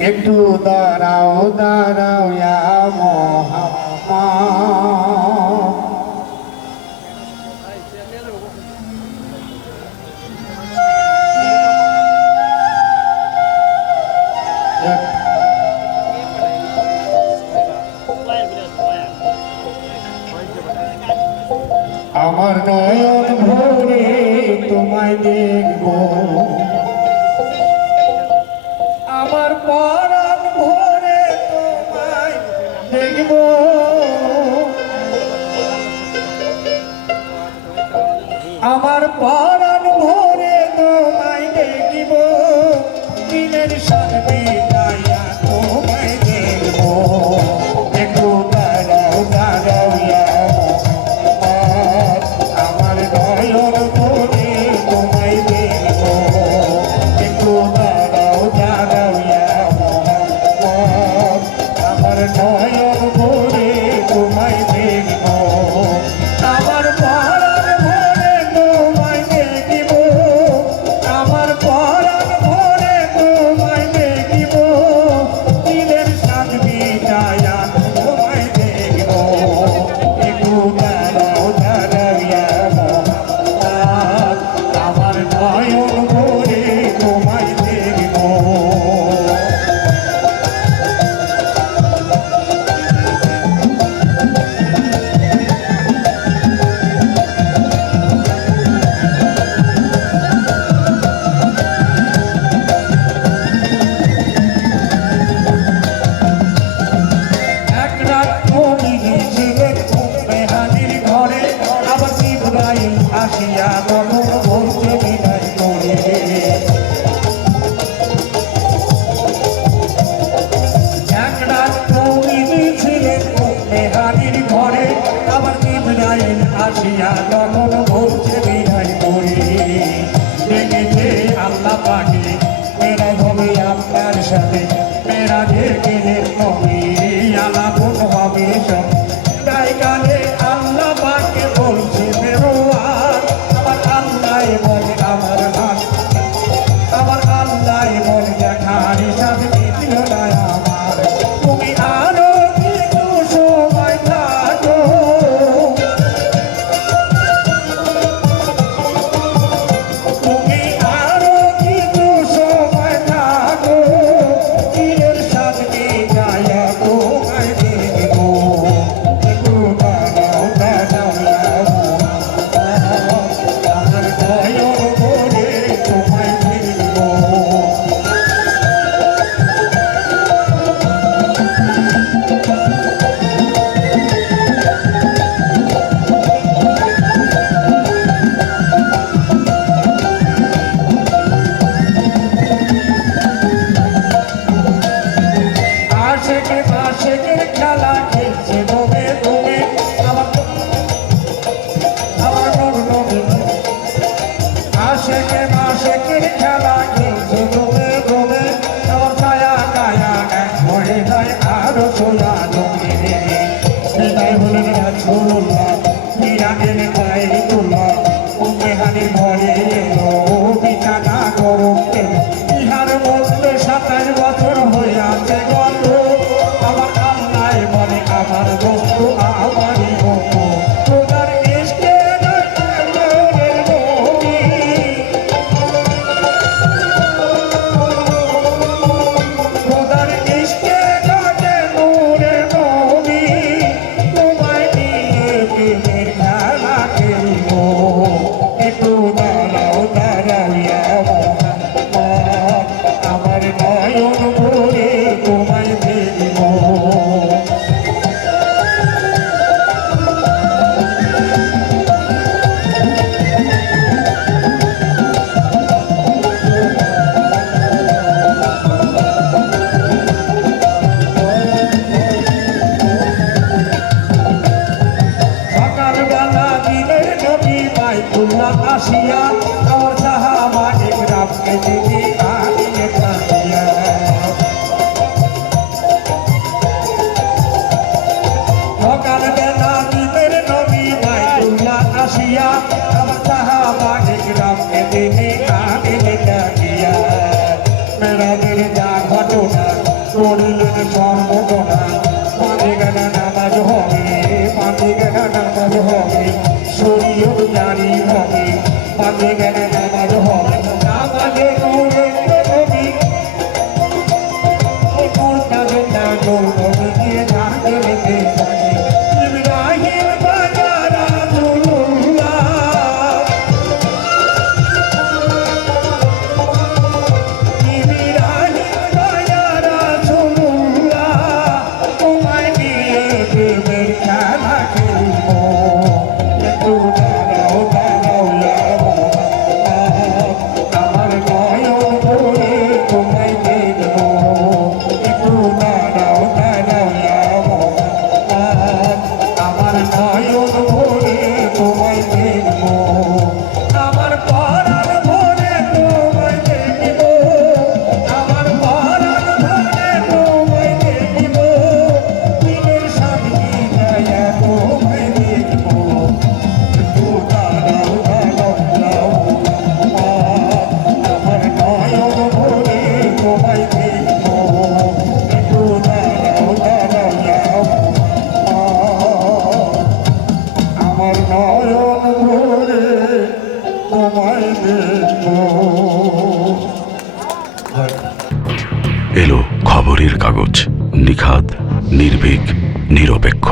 একটু দাঁড়াও দাঁড়াও ইয়া মোহাম্মদ আমার নয়ন ভরে তোমায় দেখব আমার পরাণ ভরে তোমায় দেখব আমার পরাণ ভরে তোমায় দেখব দিনের সাথে গায়া তোমায় দেখব একটু দাঁড়াও দাঁড়াও ইয়া মোহাম্মদ আমার নয়ন ভরে তোমায় দেখব একটু দাঁড়াও দাঁড়াও ইয়া মোহাম্মদ আমার নয়ন ভরে তোমায় দেখব আমার পরাণ ভরে তোমায় দেখিব আমার পরাণ ভরে তোমায় দেখিব দিনের সাথ বিটায়া তোমায় দেখব একটু দাঁড়াও দাঁড়াও ইয়া মোহাম্মদ আমার নয়ন ভরে তোমায় দেখব এক রাত তুমি গিয়েছিলেন মেহাদির ঘরে আবার ইব্রাহিম আসিয়া তখন বলছে বিদায় করে এক রাত তুমি গিয়েছিলেন মেহাদির ঘরে আবার ইব্রাহিম আসিয়া তখন বলছে বিদায় করে দেখেছে আল্লাহ পাকে মেরা হবে আপনার সাথে মেরা গেলে নবী আলাপন হবে সব তাই কালে আল্লাহ পাকে বলছে বেরোয়ার আমার আল্লাহ বলে আমার হাত আমার আল্লাহ বলে দেখার সাথে দিল না আমার তুমি আরো কিছু সময় থাকো তুমি আরো কিছু এলো খবরের কাগজ, নিখাদ, নির্ভীক, নিরপেক্ষ।